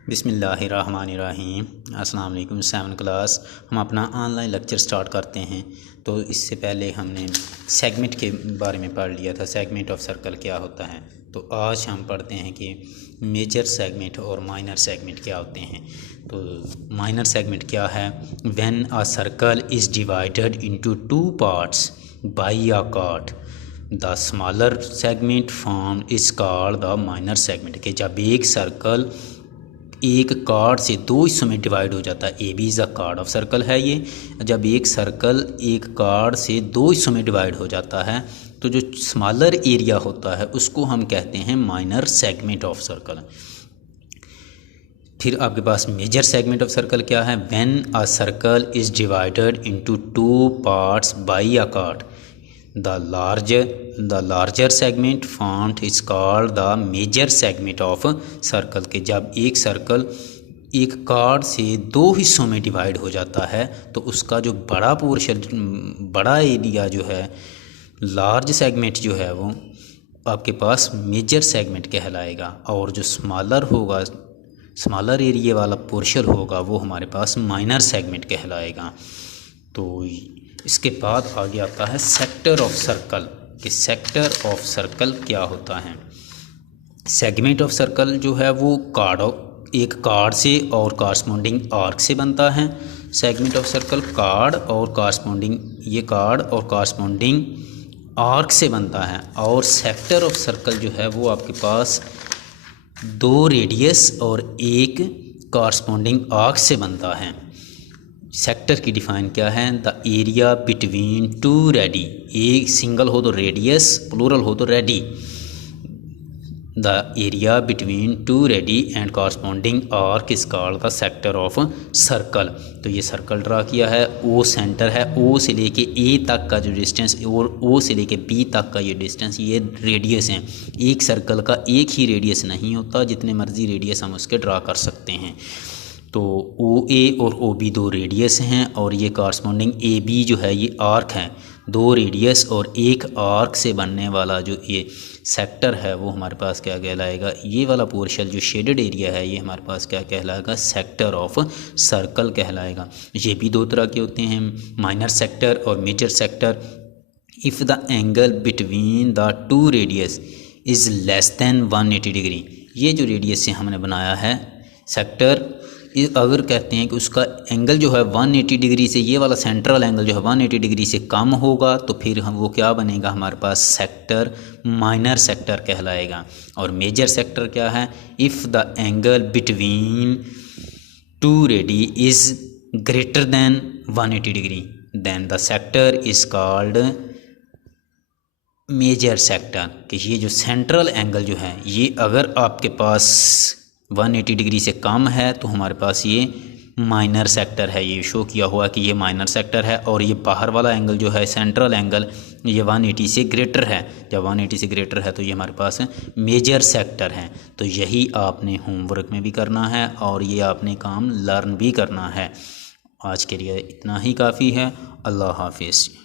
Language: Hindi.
बिस्मिल्लाहिर्रहमानिर्रहीम। अस्सलाम वालेकुम। 7 क्लास हम अपना ऑनलाइन लेक्चर स्टार्ट करते हैं। तो इससे पहले हमने सेगमेंट के बारे में पढ़ लिया था, सेगमेंट ऑफ सर्कल क्या होता है। तो आज हम पढ़ते हैं कि मेजर सेगमेंट और माइनर सेगमेंट क्या होते हैं। तो माइनर सेगमेंट क्या है? When a circle is divided into 2 parts by a cord the smaller segment form is called the minor segment. कि जब एक सर्कल एक कार्ड से 2 हिस्सों में डिवाइड हो जाता है, A B is a chord of circle है ये। जब एक सर्कल एक कार्ड से 2 हिस्सों में डिवाइड हो जाता है तो जो स्मॉलर एरिया होता है उसको हम कहते हैं माइनर सेगमेंट ऑफ सर्कल। फिर आपके पास मेजर सेगमेंट ऑफ सर्कल क्या है? When a circle is divided into 2 parts by a chord the larger segment formed is called the major segment of circle. के जब एक सर्कल एक कार्ड से 2 हिस्सों में डिवाइड हो जाता है तो उसका जो बड़ा पोर्शन, बड़ा एरिया जो है, लार्ज सेगमेंट जो है वो आपके पास मेजर सेगमेंट कहलाएगा। और जो स्मॉलर होगा, स्मॉलर एरिया वाला पोर्शन होगा वो हमारे पास माइनर सेगमेंट कहलाएगा। तो इसके बाद आगे आता है सेक्टर ऑफ सर्कल। कि सेक्टर ऑफ सर्कल क्या होता है? सेगमेंट ऑफ सर्कल जो है वो एक कार्ड से और कॉरस्पॉन्डिंग आर्क से बनता है। सेगमेंट ऑफ सर्कल कार्ड और कॉरस्पॉन्डिंग आर्क से बनता है। और सेक्टर ऑफ सर्कल जो है वो आपके पास 2 रेडियस और एक कॉरस्पॉन्डिंग आर्क से बनता है। सेक्टर की डिफाइन क्या है? The area between 2 ready. एक सिंगल हो तो रेडियस, प्लूरल हो तो ready. The area between 2 ready and corresponding arc is called the sector of circle. तो ये सर्कल ड्रा किया है, ओ सेंटर है, ओ से लेके ए तक का जो डिस्टेंस और ओ से लेके बी तक का ये डिस्टेंस, ये रेडियस हैं। एक सर्कल का एक ही रेडियस नहीं होता, जितने मर्जी रेडियस हम उसके ड्रा कर सकते हैं। तो ओ ए और ओ बी 2 रेडियस हैं और ये कॉरस्पॉन्डिंग ए बी जो है ये आर्क है। 2 रेडियस और एक आर्क से बनने वाला जो ये सेक्टर है वो हमारे पास क्या कहलाएगा? ये वाला पोर्शन जो शेडेड एरिया है ये हमारे पास क्या कहलाएगा? सेक्टर ऑफ सर्कल कहलाएगा। ये भी 2 तरह के होते हैं, माइनर सेक्टर और major sector. If the angle between the 2 radius is less than 180 degree. ये जो रेडियस से हमने बनाया है सेक्टर, अगर कहते हैं कि उसका एंगल जो है 180 डिग्री से, ये वाला सेंट्रल एंगल जो है 180 डिग्री से कम होगा तो फिर हम वो क्या बनेगा? हमारे पास सेक्टर माइनर सेक्टर कहलाएगा। और मेजर सेक्टर क्या है? If the angle between 2 radii is greater than 180 degree then the sector is called major sector. कि ये जो सेंट्रल एंगल जो है ये अगर आपके पास 180 डिग्री से कम है तो हमारे पास ये माइनर सेक्टर है। ये शो किया हुआ कि ये माइनर सेक्टर है। और ये बाहर वाला एंगल जो है सेंट्रल एंगल, ये 180 से ग्रेटर है। जब 180 से ग्रेटर है तो ये हमारे पास मेजर सेक्टर है। तो यही आपने होमवर्क में भी करना है और ये आपने काम लर्न भी करना है। आज के लिए इतना ही काफ़ी है। अल्लाह हाफिज़।